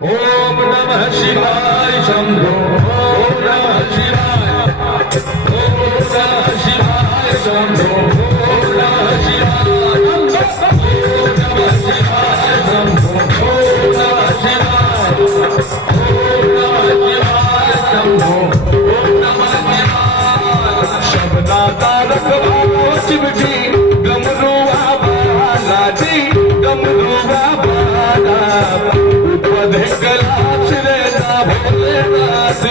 ओम नमः शिवाय शंभो ओम नमः शिवाय ओम नमः शिवाय शंभो ओम नमः शिवाय ओम नमः शिवाय शंभो ओम नमः शिवाय ओम नमः शिवाय शंभो ओम नमः शिवाय शब्दा तारक बाबा शिव जी डमरू बाबा जी डमरू बाबा कलाश रेना भोलेनाथ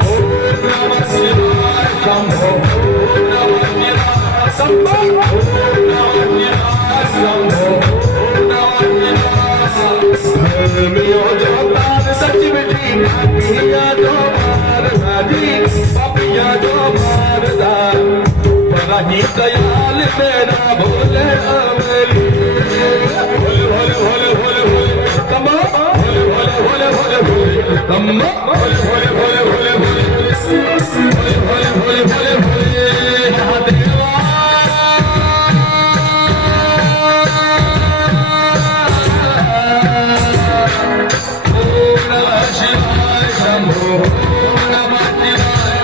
ओम नमः शिवाय शंभो ओम नमः शिवाय शंभो ओम नमः शिवाय शंभो ओम नमः शिवाय धर्मियों जो बार सचिव जी पिया जो बार साजी पपिया जो बार दार बड़ा ही दयाल मेरा भोले अमली भोले भोले भोले भोले भोले कमा भोले भोले भोले भोले भोले कमा भोले भोले भोले भोले भोले भोले भोले भोले भोले भोले महादेवा ओम नमः शिवाय शंभो ओम नमः शिवाय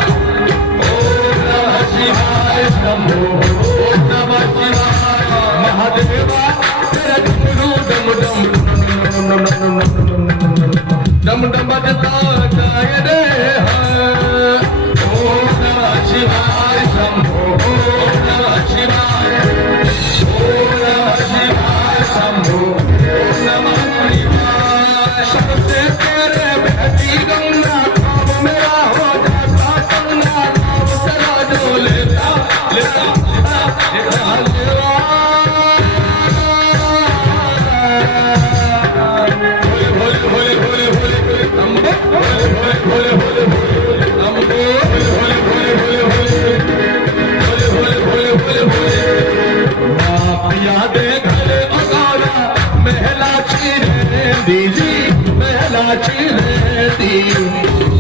ओम नमः शिवाय शंभो ओम नमः शिवाय महादेवा तेरा डमरू डम डम डम डम बजता जाए रे ओम नमः शिवाय शंभो ओम नमः शिवाय ओम नमः शिवाय शंभो ओम नमः शिवाय सबसे तेरे बहती गंगा नाम मेरा हो जाता गंगा नाम तेरा जो लेता लेता लेता लेता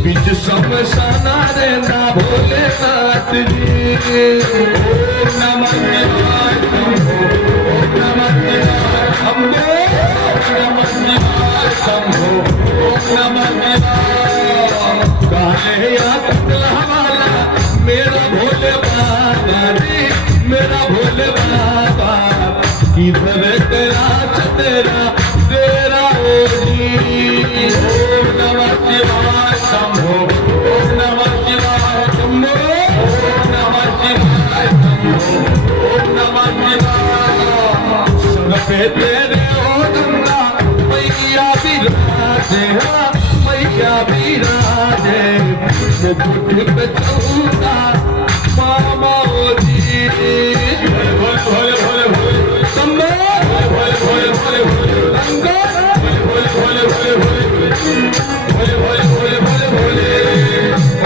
बिच समसाना रहना भोलेनाथ जी ओम नमः शिवाय शंभो ओम नमः शिवाय शंभो ओम नमः शिवाय शंभो ओम नमः शिवाय काले या कपला वाला मेरा भोले बाबा जी मेरा भोले बाबा किधर तेरा तेरा तेरा ओ जी ओम नमः शिवाय शंभो ओम नमः शिवाय शंभो ओम नमः शिवाय शंभो ओम नमः शिवाय संग पे तेरे ओ गंगा मैया विराजे मैया विराजे दुख पे चलूंगा मामा जी भोले भोले भोले भोले शंभो भोले भोले भोले भोले गंगा भोले भोले भोले भोले भोले भोले भोले भोले भोले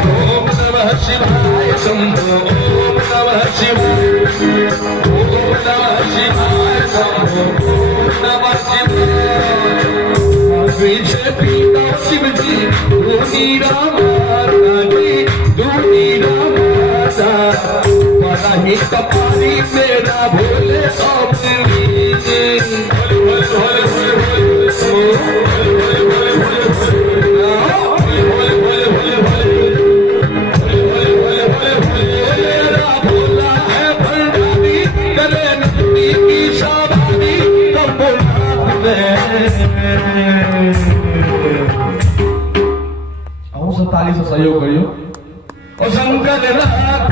ओम नमः शिवाय शंभो ओम नमः शिवाय ओम नमः शिवाय शंभो ओम नमः शिवाय पीछे पीता शिव जी धूनी रामाता जी धूनी रामाता बड़ा ही कपाली मेरा भोले अमली भोले भोले भोले भोले भोले भोले ताली से सहयोग करियो और शंकर नाथ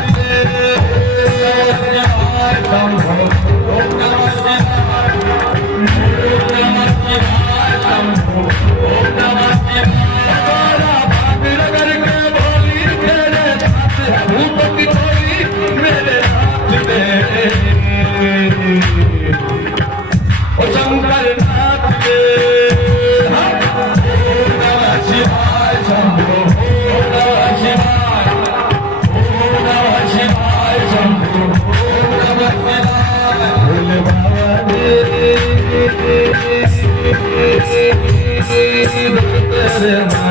Hare